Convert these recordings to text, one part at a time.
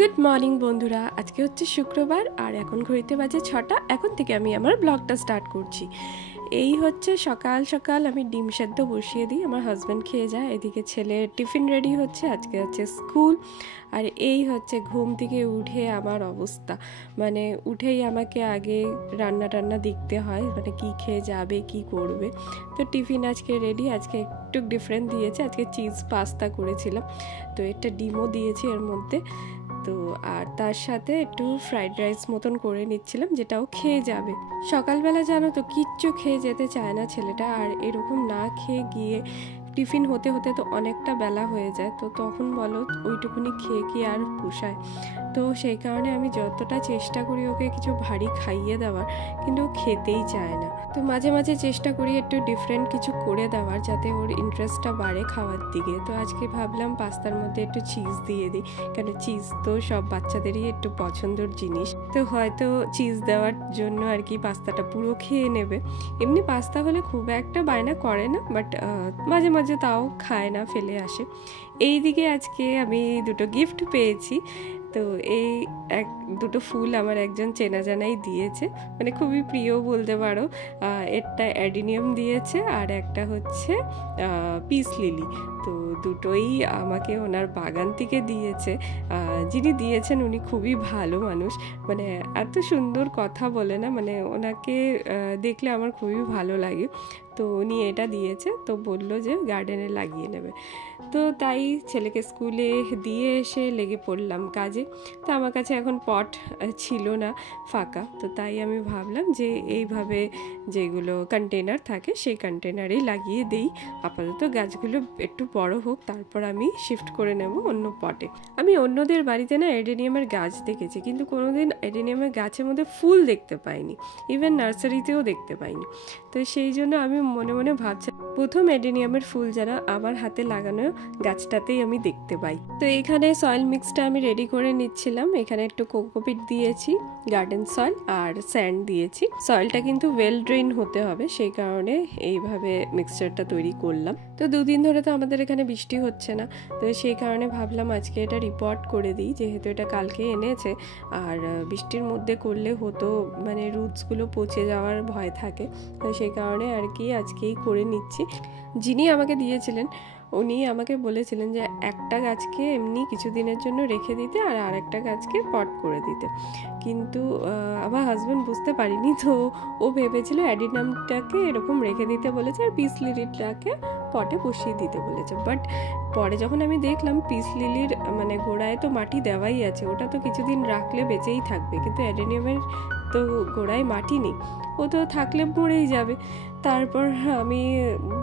Good morning বন্ধুরা, আজকে হচ্ছে শুক্রবার আর এখন ঘড়িতে বাজে 6টা। এখন থেকে আমি আমার ব্লগটা স্টার্ট করছি। এই হচ্ছে সকাল সকাল আমি ডিম সেদ্ধ বসিয়ে দিই, আমার হাজব্যান্ড খেয়ে যায়। এদিকে ছেলের টিফিন রেডি হচ্ছে, আজকে হচ্ছে স্কুল। আর এই হচ্ছে ঘুম থেকে উঠে আমার অবস্থা, মানে উঠেই আমাকে আগে রান্না টান্না দেখতে হয়, মানে কি খেয়ে যাবে কি করবে। তো টিফিন আজকে রেডি, আজকে একটু ডিফারেন্ট দিয়েছে, আজকে চিজ পাস্তা করেছিলাম, তো একটা ডিমও দিয়েছি এর মধ্যে। তো আর তার সাথে একটু ফ্রাইড রাইস মতন করে নিচ্ছিলাম, যেটাও খেয়ে যাবে। সকালবেলা জানো তো কিচ্ছু খেয়ে যেতে চায় না ছেলেটা, আর এরকম না খেয়ে গিয়ে টিফিন হতে হতে তো অনেকটা বেলা হয়ে যায়, তো তখন বলো ওইটুকুনি খেয়ে কি আর পোষায়। তো সেই কারণে আমি যতটা চেষ্টা করি ওকে কিছু ভারী খাইয়ে দেওয়ার, কিন্তু ও খেতেই চায় না। তো মাঝে মাঝে চেষ্টা করি একটু ডিফারেন্ট কিছু করে দেওয়ার, যাতে ওর ইন্টারেস্টটা বাড়ে খাওয়ার দিকে। তো আজকে ভাবলাম পাস্তার মধ্যে একটু চিজ দিয়ে দিই, কেন চিজ তো সব বাচ্চাদেরই একটু পছন্দের জিনিস। তো হয়তো চিজ দেওয়ার জন্য আর কি পাস্তাটা পুরো খেয়ে নেবে। এমনি পাস্তা হলে খুব একটা বায়না করে না, বাট মাঝে মাঝে তাও খায় না, ফেলে আসে। এই দিকে আজকে আমি দুটো গিফট পেয়েছি। তো এই দুটো ফুল আমার একজন চেনা জানাই দিয়েছে, মানে খুবই প্রিয় বলতে পারো। একটা অ্যাডিনিয়াম দিয়েছে আর একটা হচ্ছে পিস লিলি। তো দুটোই আমাকে ওনার বাগান থেকে দিয়েছে। যিনি দিয়েছেন উনি খুবই ভালো মানুষ, মানে এত সুন্দর কথা বলে না, মানে ওনাকে দেখলে আমার খুবই ভালো লাগে। তো উনি এটা দিয়েছে, তো বললো যে গার্ডেনে লাগিয়ে নেবে। তো তাই ছেলেকে স্কুলে দিয়ে এসে লেগে পড়লাম কাজে। তো আমার কাছে এখন পট ছিল না, ফাঁকা। তো তাই আমি ভাবলাম যে এইভাবে যেগুলো কন্টেনার থাকে সেই কন্টেনারেই লাগিয়ে দিই। আপাতত গাছগুলো একটু বড় হোক, তারপর আমি শিফট করে নেব অন্য পটে। আমি অন্যদের বাড়িতে না এডেনিয়ামের গাছ দেখেছি, কিন্তু কোনোদিন এডেনিয়ামের গাছের মধ্যে ফুল দেখতে পাইনি, ইভেন নার্সারিতেও দেখতে পাইনি। তো সেই জন্য আমি মনে মনে ভাবছি প্রথম এডেনিয়ামের ফুল যেন আমার হাতে লাগানো গাছটাতেই আমি দেখতে পাই। তো এখানে সয়েল মিক্সটা আমি রেডি করে নিচ্ছিলাম। এখানে একটু কোকোপিট দিয়েছি, গার্ডেন সয়েল আর স্যান্ড দিয়েছি। সয়েলটা কিন্তু ওয়েল ড্রেন হতে হবে, সেই কারণে এইভাবে মিক্সচারটা তৈরি করলাম। তো দুদিন ধরে তো আমাদের এখানে বৃষ্টি হচ্ছে না, তো সেই কারণে ভাবলাম আজকে এটা রিপোর্ট করে দিই, যেহেতু এটা কালকে এনেছে। আর বৃষ্টির মধ্যে করলে হতো মানে রুটসগুলো পচে যাওয়ার ভয় থাকে, তো সেই কারণে আর কি আজকেই করে নিচ্ছি। যিনি আমাকে দিয়েছিলেন উনি আমাকে বলেছিলেন যে একটা গাছকে এমনি কিছুদিনের জন্য রেখে দিতে আর আরেকটা গাছকে পট করে দিতে, কিন্তু আমার হাজব্যান্ড বুঝতে পারিনি। তো ও ভেবেছিল অ্যাডিনামটাকে এরকম রেখে দিতে বলেছে আর পিস লিলিটাকে পটে বসিয়ে দিতে বলেছে। বাট পরে যখন আমি দেখলাম পিস লিলির মানে গোড়ায় তো মাটি দেওয়াই আছে, ওটা তো কিছুদিন রাখলে বেঁচেই থাকবে, কিন্তু অ্যাডিনিয়ামের তো গোড়ায় মাটি নেই, ও তো থাকলে মরেই যাবে। তারপর আমি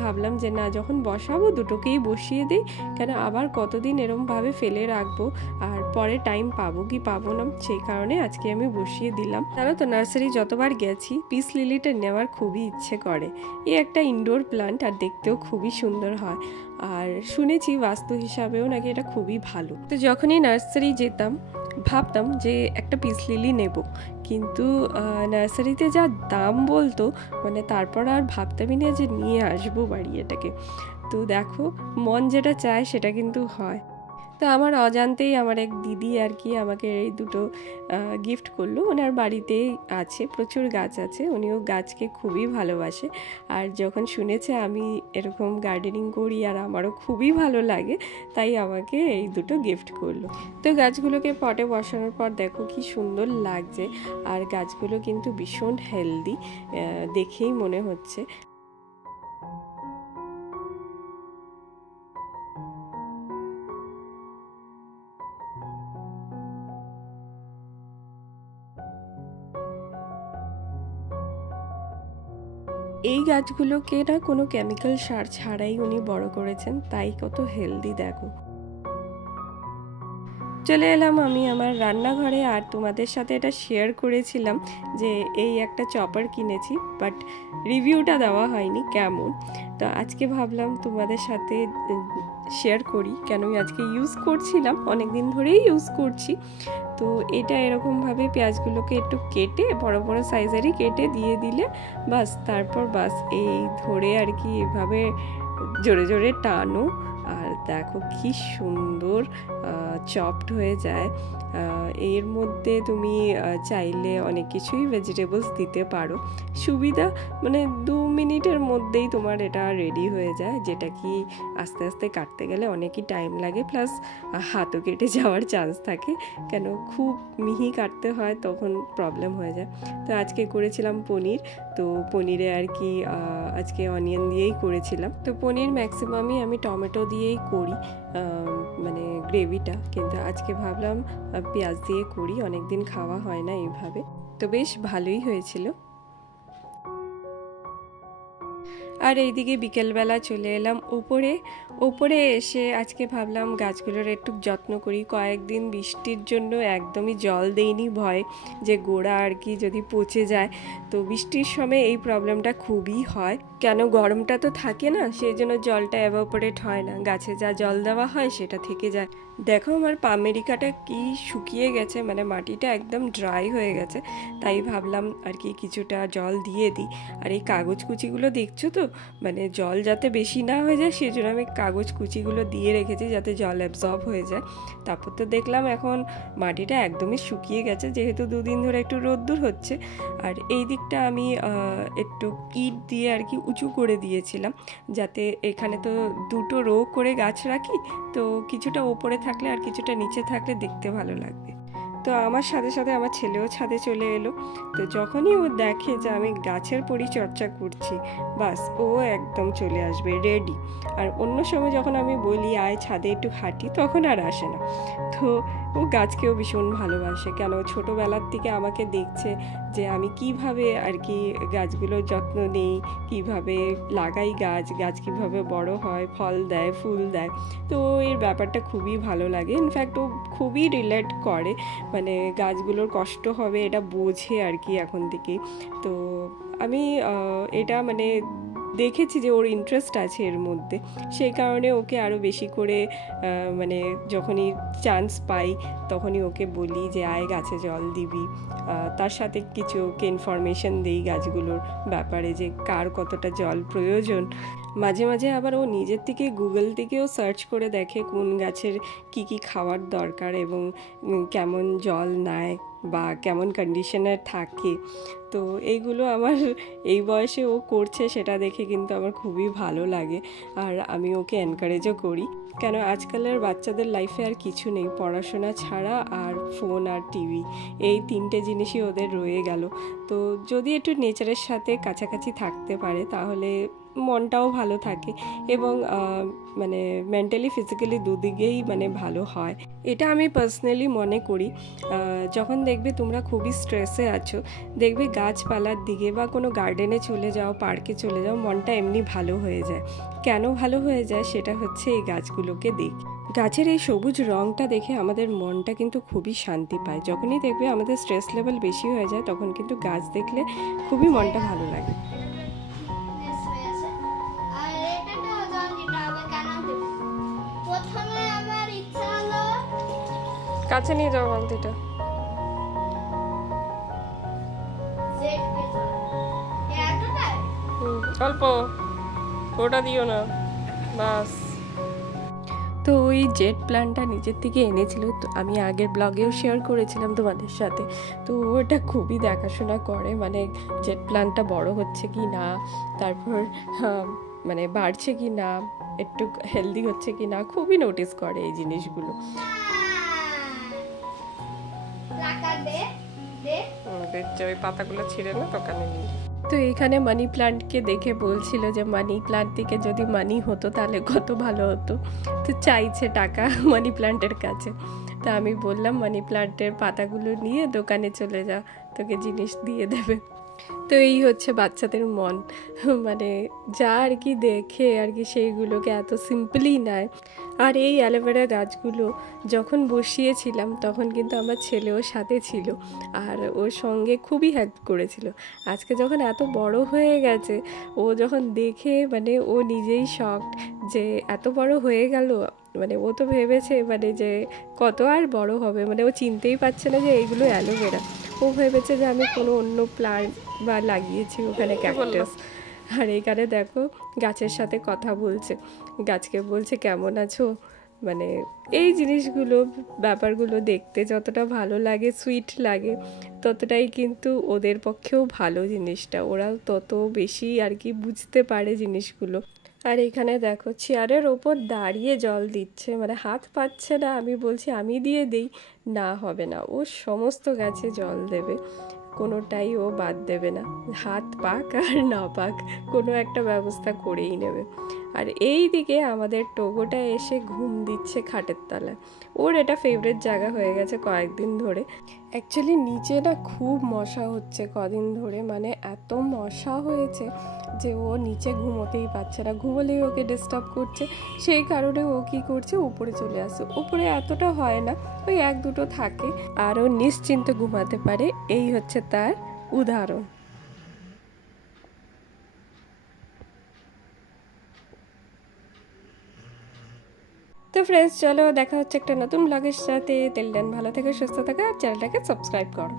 ভাবলাম যে না, যখন বসাবো দুটোকেই বসিয়ে দিই, কেন আবার কতদিন এরমভাবে ফেলে রাখবো, আর পরে টাইম পাবো কি পাবো না, সেই কারণে আজকে আমি বসিয়ে দিলাম। জানো তো নার্সারি যতবার গেছি পিস লিলিটা নেওয়ার খুবই ইচ্ছে করে। এই একটা ইনডোর প্লান্ট, আর দেখতেও খুবই সুন্দর হয়, আর শুনেছি বাস্তু হিসাবেও নাকি এটা খুবই ভালো। তো যখনই নার্সারি যেতাম ভাবতাম যে একটা পিস লিলি নেব, কিন্তু নার্সারিতে যা দাম বলতো, মানে তারপর আর ভাবতামই না যে নিয়ে আসবো বাড়ি এটাকে। তো দেখো মন যেটা চায় সেটা কিন্তু হয়। তো আমার অজান্তেই আমার এক দিদি আর কি আমাকে এই দুটো গিফট করলো। ওনার বাড়িতেই আছে, প্রচুর গাছ আছে, উনিও গাছকে খুবই ভালোবাসে। আর যখন শুনেছে আমি এরকম গার্ডেনিং করি আর আমারও খুবই ভালো লাগে, তাই আমাকে এই দুটো গিফট করলো। তো গাছগুলোকে পটে বসানোর পর দেখো কি সুন্দর লাগছে, আর গাছগুলো কিন্তু ভীষণ হেলদি দেখেই মনে হচ্ছে। এই গাছগুলোকে না কোনো কেমিক্যাল সার ছাড়াই উনি বড় করেছেন, তাই কত হেলদি দেখো। চলে এলাম আমি আমার রান্নাঘরে, আর তোমাদের সাথে এটা শেয়ার করেছিলাম যে এই একটা চপার কিনেছি, বাট রিভিউটা দেওয়া হয়নি কেমন। তো আজকে ভাবলাম তোমাদের সাথে শেয়ার করি, কেন আজকে ইউজ করছিলাম, অনেক দিন ধরেই ইউজ করছি। তো এটা এরকমভাবে পেঁয়াজগুলোকে একটু কেটে বড় বড় সাইজেরই কেটে দিয়ে দিলে বাস, তারপর বাস এই ধরে আর কি এভাবে জোরে জোরে টানো, আর দেখো কি সুন্দর চপড হয়ে যায়। এর মধ্যে তুমি চাইলে অনেক কিছুই ভেজিটেবলস দিতে পারো। সুবিধা মানে 2 মিনিটের মধ্যেই তোমার এটা রেডি হয়ে যায়, যেটা কি আস্তে আস্তে কাটতে গেলে অনেকই টাইম লাগে, প্লাস হাতও কেটে যাওয়ার চান্স থাকে, কেন খুব মিহি কাটতে হয় তখন প্রবলেম হয়ে যায়। তো আজকে করেছিলাম পনির, তো পনিরে আর কি আজকে অনিয়ন দিয়েই করেছিলাম। তো পনির ম্যাক্সিমামই আমি টমেটো দিয়েই করি মানে গ্রেভিটা, কিন্তু আজকে ভাবলাম পেঁয়াজ দিয়ে করি, অনেকদিন খাওয়া হয় না এইভাবে, তো বেশ ভালোই হয়েছিল। আর এইদিকে বিকেলবেলা চলে এলাম ওপরে এসে আজকে ভাবলাম গাছগুলোর একটু যত্ন করি। কয়েকদিন বৃষ্টির জন্য একদমই জল দেইনি, ভয় যে গোড়া আর কি যদি পচে যায়। তো বৃষ্টির সময় এই প্রবলেমটা খুবই হয়, কেন গরমটা তো থাকে না, সেই জন্য জলটা এভাপোরেট হয় না, গাছে যা জল দেওয়া হয় সেটা থেকে যায়। দেখো আমার আমেরিকাটা কি শুকিয়ে গেছে, মানে মাটিটা একদম ড্রাই হয়ে গেছে, তাই ভাবলাম আর কি কিছুটা জল দিয়ে দিই। আর এই কাগজ কুচিগুলো দেখছো তো, মানে জল যাতে বেশি না হয়ে যায় সেই জন্য আমি কাগজ কুচিগুলো দিয়ে রেখেছি যাতে জল অ্যাবজর্ব হয়ে যায়। তারপর তো দেখলাম এখন মাটিটা একদমই শুকিয়ে গেছে, যেহেতু 2 দিন ধরে একটু রোদ্দুর হচ্ছে। আর এই দিকটা আমি একটু ইট দিয়ে আর কি উঁচু করে দিয়েছিলাম, যাতে এখানে তো 2টো রো করে গাছ রাখি, তো কিছুটা ওপরে থাকলে আর কিছুটা নিচে থাকলে দেখতে ভালো লাগবে। তো আমার সাথে সাথে আমার ছেলেও ছাদে চলে এলো। তো যখনই ও দেখে যে আমি গাছের পরিচর্যা করছি, বাস ও একদম চলে আসবে রেডি। আর অন্য সময় যখন আমি বলি আয় ছাদে একটু হাঁটি, তখন আর আসে না। তো ও গাছকেও ভীষণ ভালোবাসে, কেন ছোটোবেলার থেকে আমাকে দেখছে যে আমি কিভাবে আর কি গাছগুলোর যত্ন নিই, কিভাবে লাগাই গাছ কিভাবে বড় হয়, ফল দেয়, ফুল দেয়। তো এর ব্যাপারটা খুবই ভালো লাগে। ইনফ্যাক্ট ও খুবই রিলেট করে, মানে গাছগুলোর কষ্ট হবে এটা বোঝে আর কি এখন থেকে। তো আমি এটা মানে দেখেছি যে ওর ইন্টারেস্ট আছে এর মধ্যে, সেই কারণে ওকে আরও বেশি করে মানে যখনই চান্স পাই তখনই ওকে বলি যে আয় গাছে জল দিবি। তার সাথে কিছু ওকে ইনফরমেশন দিই গাছগুলোর ব্যাপারে, যে কার কতটা জল প্রয়োজন। মাঝে মাঝে আবার ও নিজের থেকে গুগল থেকেও সার্চ করে দেখে কোন গাছের কি কি খাওয়ার দরকার এবং কেমন জল নেয় বা কেমন কন্ডিশনে থাকে। তো এইগুলো আমার এই বয়সে ও করছে, সেটা দেখে কিন্তু আমার খুবই ভালো লাগে, আর আমি ওকে এনকারেজও করি। কেন আজকালের বাচ্চাদের লাইফে আর কিছু নেই, পড়াশোনা ছাড়া আর ফোন আর টিভি, এই 3টে জিনিসই ওদের রয়ে গেল। তো যদি একটু নেচারের সাথে কাছাকাছি থাকতে পারে তাহলে মনটাও ভালো থাকে এবং মানে মেন্টালি ফিজিক্যালি দুদিকেই মানে ভালো হয়, এটা আমি পার্সোনালি মনে করি। যখন দেখবে তোমরা খুবই স্ট্রেসে আছো, দেখবে গাছপালার দিকে বা কোনো গার্ডেনে চলে যাও, পার্কে চলে যাও, মনটা এমনি ভালো হয়ে যায়। কেন ভালো হয়ে যায় সেটা হচ্ছে এই গাছগুলোকে দেখে, গাছের এই সবুজ রঙটা দেখে আমাদের মনটা কিন্তু খুবই শান্তি পায়। যখনই দেখবে আমাদের স্ট্রেস লেভেল বেশি হয়ে যায় তখন কিন্তু গাছ দেখলে খুবই মনটা ভালো লাগে। কাছে নিয়ে যাও বালতিটা। অল্প, ওটা দিও না বাস। তো ওই জেট প্ল্যানটা নিজের থেকে এনেছিল, তো আমি আগের ব্লগেও শেয়ার করেছিলাম তোমাদের সাথে। তো ওটা খুবই দেখাশোনা করে, মানে জেট প্ল্যানটা বড় হচ্ছে কি না, তারপর মানে বাড়ছে কি না, একটু হেলদি হচ্ছে কি না, খুবই নোটিস করে এই জিনিসগুলো। ওই পাতাগুলো ছিঁড়ে না দোকানে নিয়ে। তো এখানে মানি প্ল্যান্টকে দেখে বলছিল যে মানি প্ল্যান্ট থেকে যদি মানি হতো তাহলে কত ভালো হতো। তো চাইছে টাকা মানি প্ল্যান্টের কাছে। তা আমি বললাম মানি প্ল্যান্টের পাতাগুলো নিয়ে দোকানে চলে যা, তোকে জিনিস দিয়ে দেবে। তো এই হচ্ছে বাচ্চাদের মন, মানে যা আর কি দেখে আর কি সেইগুলোকে এত সিম্পলি নেয়। আর এই অ্যালোভেরা গাছগুলো যখন বসিয়েছিলাম তখন কিন্তু আমার ছেলেও সাথে ছিল আর ওর সঙ্গে খুবই হেল্প করেছিল। আজকে যখন এত বড় হয়ে গেছে, ও যখন দেখে মানে ও নিজেই শকড যে এত বড় হয়ে গেল। মানে ও তো ভেবেছে মানে যে কত আর বড় হবে, মানে ও চিনতেই পারছে না যে এইগুলো অ্যালোভেরা। ও ভেবেছে যে আমি কোনো অন্য প্লান্ট বা লাগিয়েছি ওখানে ক্যাকটাস। আর এইখানে দেখো গাছের সাথে কথা বলছে, গাছকে বলছে কেমন আছো, মানে এই জিনিসগুলো ব্যাপারগুলো দেখতে যতটা ভালো লাগে, সুইট লাগে, ততটাই কিন্তু ওদের পক্ষেও ভালো জিনিসটা, ওরাও তত বেশি আর কি বুঝতে পারে জিনিসগুলো। আর এখানে দেখো চেয়ারের ওপর দাঁড়িয়ে জল দিচ্ছে, মানে হাত পাচ্ছে না, আমি বলছি আমি দিয়ে দিই, না হবে না, ও সমস্ত গাছে জল দেবে, কোনোটাই ও বাদ দেবে না, হাত পাক আর না পাক কোনো একটা ব্যবস্থা করেই নেবে। আর এই দিকে আমাদের টোগোটা এসে ঘুম দিচ্ছে খাটের তলায়, ওর এটা ফেভারিট জায়গা হয়ে গেছে কয়েকদিন ধরে। অ্যাকচুয়ালি নিচে না খুব মশা হচ্ছে কদিন ধরে, মানে এত মশা হয়েছে যে ও নিচে ঘুমোতেই পারছে না, ঘুমোলেই ওকে ডিস্টার্ব করছে, সেই কারণে ও কী করছে উপরে চলে আসছে। উপরে এতটা হয় না, ওই 1-2টো থাকে, আর ও নিশ্চিন্তে ঘুমাতে পারে, এই হচ্ছে তার উদাহরণ। তো ফ্রেন্ডস চলো দেখা হচ্ছে একটা নতুন ব্লগের সাথে, টিল দেন ভালো থেকে সুস্থ থাকা আর চ্যানেলটাকে সাবস্ক্রাইব করো।